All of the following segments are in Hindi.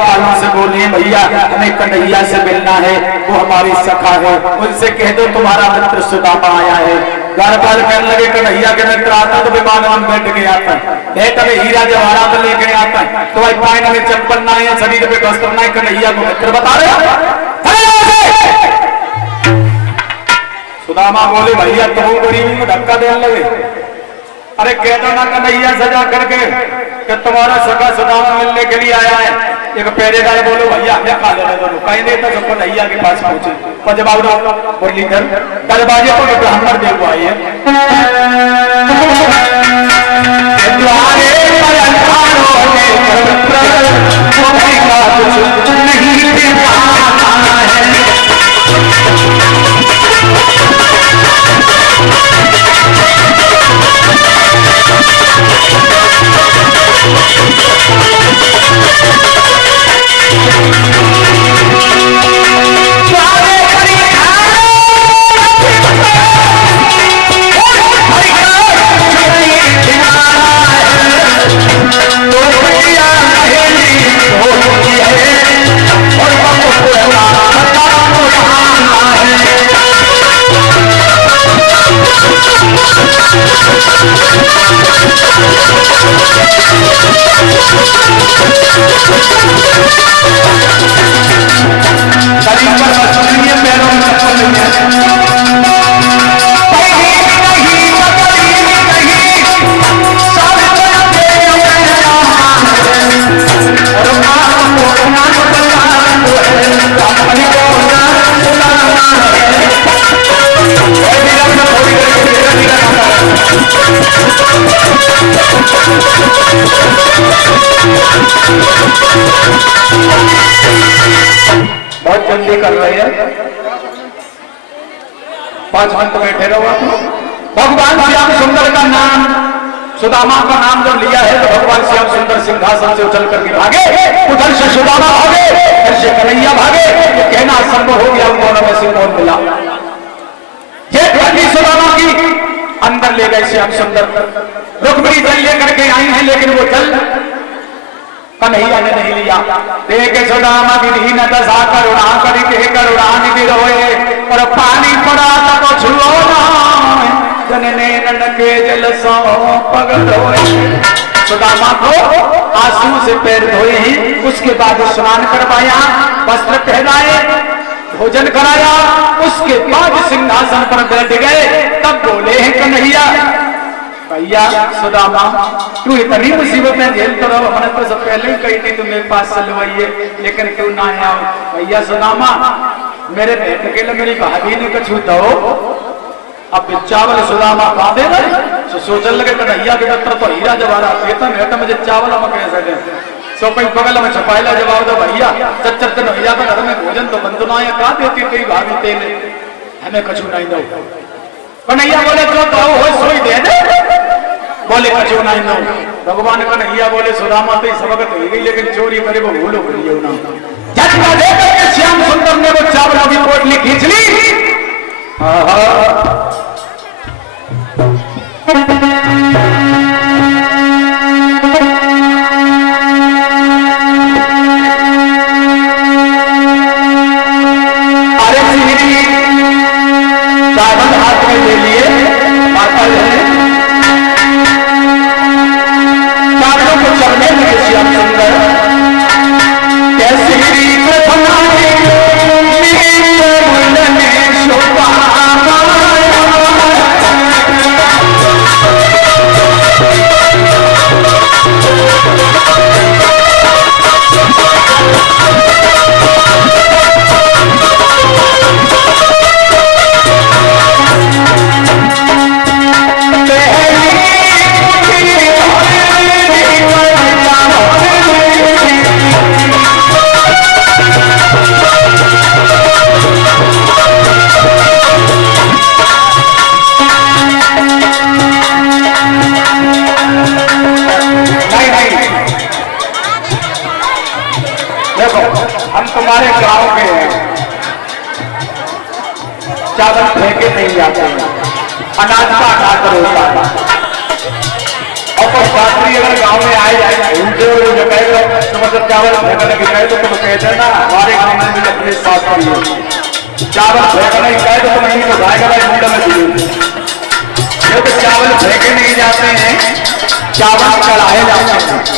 वालों से बोलिए भैया हमें कन्हैया से मिलना है, वो हमारी सखा है, उनसे कह दो तुम्हारा मित्र सुदामा आया है। घर पर कहने लगे कन्हैया के मित्र आता तो विमान में बैठ के आता है, भेंट में हीरा जवाहरात लेके आता है, तो भाई पाइन में चप्पल ना है, शरीर पे वस्त्र ना है, कन्हैया को मित्र बता रहे। सुदामा बोले भैया तुम गरीबी को धक्का देने लगे। अरे कह दो ना कन्हैया सजा करके कि तुम्हारा सगा सुदामा मिलने के लिए आया है। एक पहरेदार बोलो भैया हमें खा लेना दोनों कहीं नहीं तो सब कन्हैया के पास पहुंचे। पंजबाब बोली दरवाजे पर ब्राह्मण देव आइए। बहुत जल्दी कर रहे हैं, 5 मिनट बैठे रहो आप लोग। भगवान श्याम सुंदर का नाम, सुदामा का नाम जब लिया है तो भगवान श्याम सुंदर सिंहासन से उछल करके भागे, उधर से सुदामा भागे, इधर से कन्हैया भागे। ये कहना असंभव हो गया, उन दोनों में से कौन मिला। ये घटी सुदामा की अंदर ले गए श्याम सुंदर, रुक्मिणी जल लेकर के आई है, लेकिन वो जल कन्हैया ने नहीं लिया। देख सुदामा विधि न दशा करुणा करी के करुणा निधि रोए, और पानी पड़ा तो छुओ ना जनने नन के जल सो पग धोए। सुदामा को आंसू से पैर धोए ही, उसके बाद स्नान करवाया, वस्त्र पहनाए, भोजन कराया, उसके बाद सिंहासन पर बैठ गए। तब बोले हैं कन्हैया भैया सुदामा तू इतनी मुसीबतें झेलते रहो, हमने तो सब पहले ही कही थी तुम मेरे पास चलवाइए, लेकिन क्यों ना आया। भैया सुदामा मेरे भेंट के लिए मेरी भाभी ने कुछ दो। अब चावल सुदामा खा दे रहे, सोचने लगे कन्हैया के मित्र तो हीरा जवाहरात वेतन हेठ मुझे चावल हम कह सके, सो कोई बगल में छपाइला जवाब दो भैया चच्चर दिन भैया का घर में भोजन तो बंधुना का देती कई भाभी तेल हमें कछु नहीं दो। कन्हैया बोले जो दो हो सोई दे दे, बोले कछु नहीं दो। भगवान कन्हैया बोले सुदामा तो सबक हो गई, लेकिन चोरी करे वो भूलो भूलिए ना। झटका दे करके श्याम सुंदर ने वो चावल की पोटली खींच ली। चावल हाथ में ले लिए, माता ने चावलों को चलने लगे श्याम सुंदर। कैसी हम तुम्हारे गांव के हैं, चावल फेंके नहीं जाते, अनाज का अनादर होता है। और कोई छात्री अगर गांव में आए जाए उनसे जो कहेगा तो मतलब चावल फेंकने की कहे तो तुम कहते ना हमारे गांव में भी अपने शास्त्री है चावल फेंकने की कहे तो तुम यही तो भाई का मुंडा में दिए ये तो चावल फेंके नहीं जाते हैं चावल चढ़ाए जाते हैं।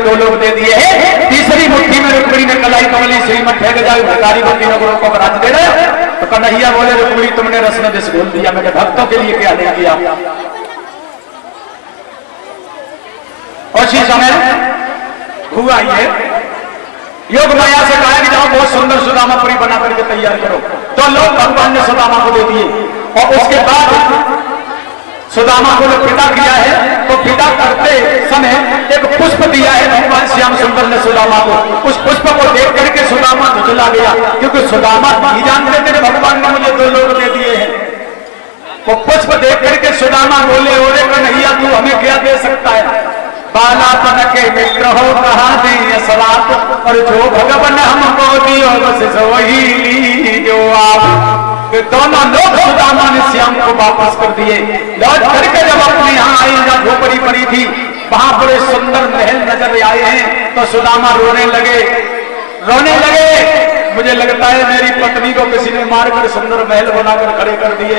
दो लोग दे दिए हैं, तीसरी मुट्ठी में रुक्मिणी ने कलाई कमली श्रीमत फेंक जाए भिखारी को तीनों गुरुओं को राज दे रहे तो कन्हैया बोले रुक्मिणी तुमने रस में विष घोल दिया, मैंने भक्तों के लिए क्या नहीं किया। उसी समय हुआ ये योग माया से कहा कि जाओ बहुत सुंदर सुदामापुरी बना करके तैयार करो, तो लोग भगवान ने सुदामा को दे दिए। और उसके बाद सुदामा को जो पिता किया है तो पिता करते समय एक पुष्प दिया है भगवान श्याम सुंदर ने सुदामा को। उस पुष्प को देख करके सुदामा झुठला गया, क्योंकि सुदामा नहीं जानते थे भगवान ने मुझे दो लोग दे दिए हैं। वो पुष्प देख करके सुदामा बोले ओरे कन्हैया तू हमें क्या दे सकता है, बालापन के मित्र हो कहा दे सलाप, और जो भगवान हमको दियो बस वही लीजो आप। दोनों लोग सुदामा ने श्याम को वापस कर दिए। लौट करके जब अपने यहाँ आई, जब झोपड़ी पड़ी थी वहां बड़े सुंदर महल नजर आए हैं तो सुदामा रोने लगे। मुझे लगता है मेरी पत्नी को किसी ने मारकर सुंदर महल बनाकर खड़े कर दिए।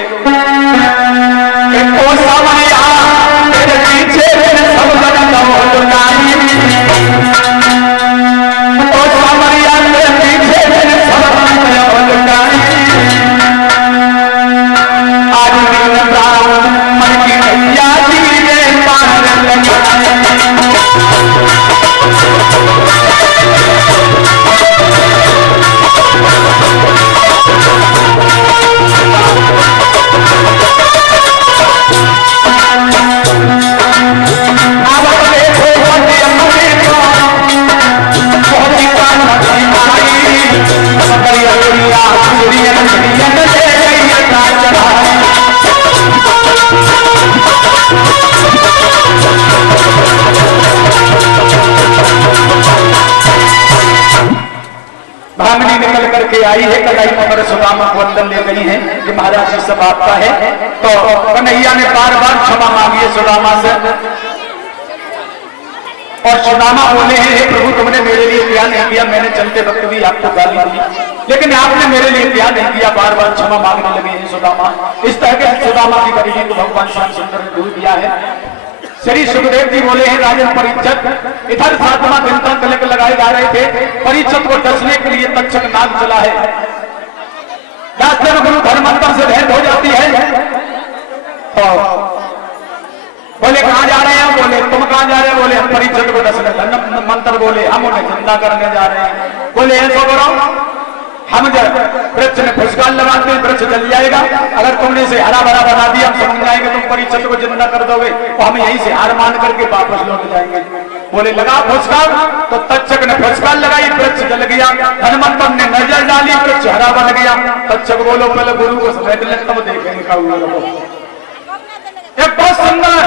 आई है कलाई पर सुदामा को अंदर ले गई है कि महाराज जी सब आपका है। तो कन्हैया ने बार बार क्षमा मांगी है सुदामा से। और सुदामा बोले हैं, हे प्रभु तुमने मेरे लिए क्या नहीं किया, मैंने चलते वक्त भी आपको गाली दी, लेकिन आपने मेरे लिए क्या नहीं किया, बार बार क्षमा मांगने लगे हैं सुदामा। इस तरह के सुदामा की गरीबी को भगवान श्याम सुंदर ने दूर किया है। श्री सुखदेव जी बोले हैं, राजन परीक्षित इधर 7वां दिन तक तिलक लगाए जा रहे थे, परीक्षित को डसने के लिए तक्षक नाग चला है। रास्ते में गुरु धर्मांतर से भेंट हो जाती है, तो बोले कहां जा रहे हैं, बोले तुम कहां जा रहे हो, बोले हम परीक्षित को डसने, धर्म मंत्र बोले हम उन्हें जिंदा करने जा रहे हैं। बोले ऐसा करो, हम जब वृक्ष में फुसकाल लगाते हैं वृक्ष जल जाएगा, अगर तुमने इसे हरा भरा बना दिया हम समझ जाएंगे तुम परीक्षित को जिंदा कर दोगे, तो हम यहीं से हार मान करके वापस लौट जाएंगे। बोले लगा फुसकाल, तो तक्षक ने फुसकाल लगाई, वृक्ष जल गया। हनुमंत ने नजर डाली, वृक्ष हरा बन गया। तक्षक बोलो पहले गुरु को समझ ले तब देखेंगे का हुआ। एक बहुत सुंदर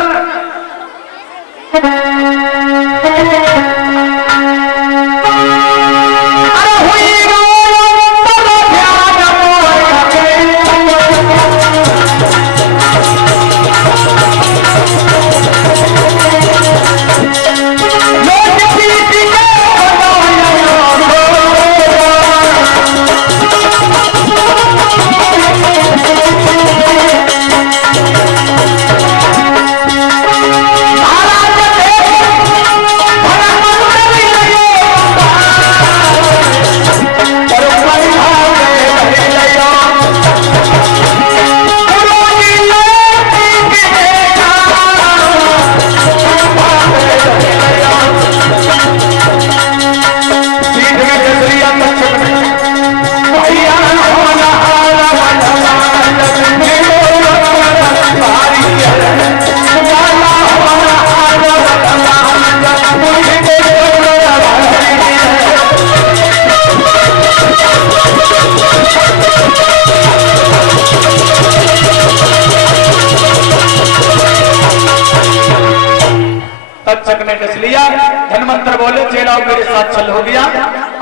तक्षक ने डस लिया। धनवंतर बोले चेला मेरे साथ छल हो गया,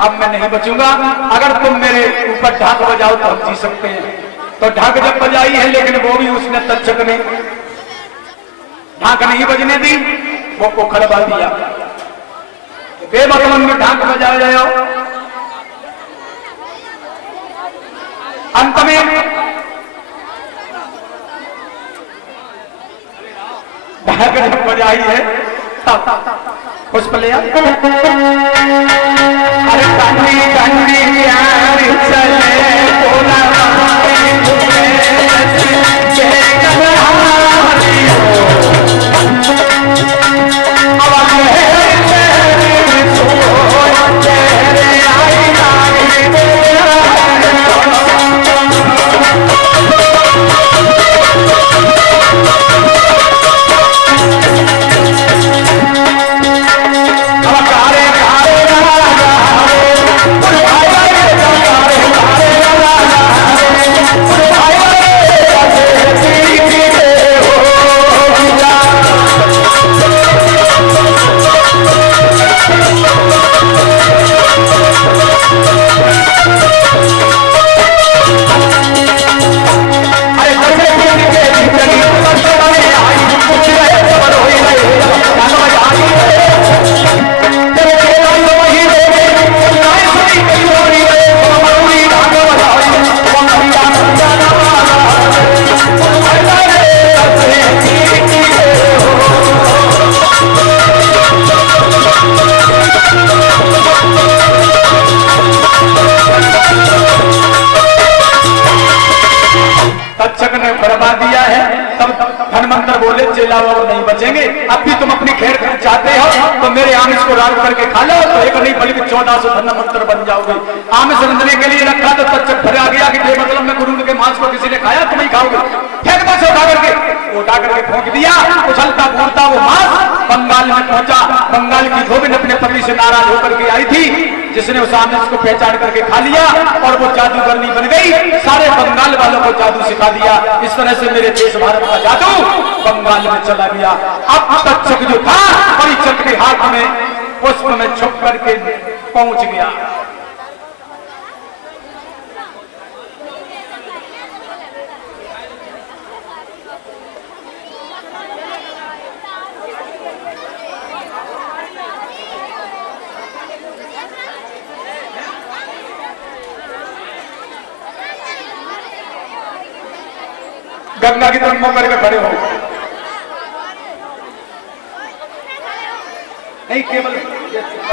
अब मैं नहीं बचूंगा, अगर तुम मेरे ऊपर ढाक बजाओ तो हम जी सकते हैं। तो ढाक जब बजाई है, लेकिन वो भी उसने तक्षक ने ढाक नहीं बजने दी, वो उखड़वा दिया। बेमतलब में ढाक बजाया जाओ। अंत में ढाक जब बजाई है पुष्प लिया, अरे कंडी कंडी प्यार चले बोला चेला वो नहीं बचेंगे। अब भी तुम अपनी खैर चाहते हो तो मेरे आमिष को राग करके खा लो, तो एक नहीं बल्कि 1400 धन मंत्र बन जाओगे। आमिष रंधने के लिए रखा तो तक्षक भर आ गया कि बेमतलब में गुरु के मांस को किसी ने खाया तुम ही खाओगे, फेंक दो उठा करके फेंक दिया। उछलता कूदता वो मांस बंगाल में पहुंचा। बंगाल की धोबिन अपने पति से नाराज होकर के आई थी, जिसने उस आमिष को पहचान करके खा लिया और वो जादूगरनी बन गई, सारे बंगाल वालों को जादू सिखा दिया। इस तरह से मेरे देश भारत का जादू बंगाल में चला गया। अब तक्षक जो था परीक्षक के हाथ में पुष्प में छुप करके पहुंच गया। गंगा की तरफ मुंह करके खड़े हो। नहीं केवल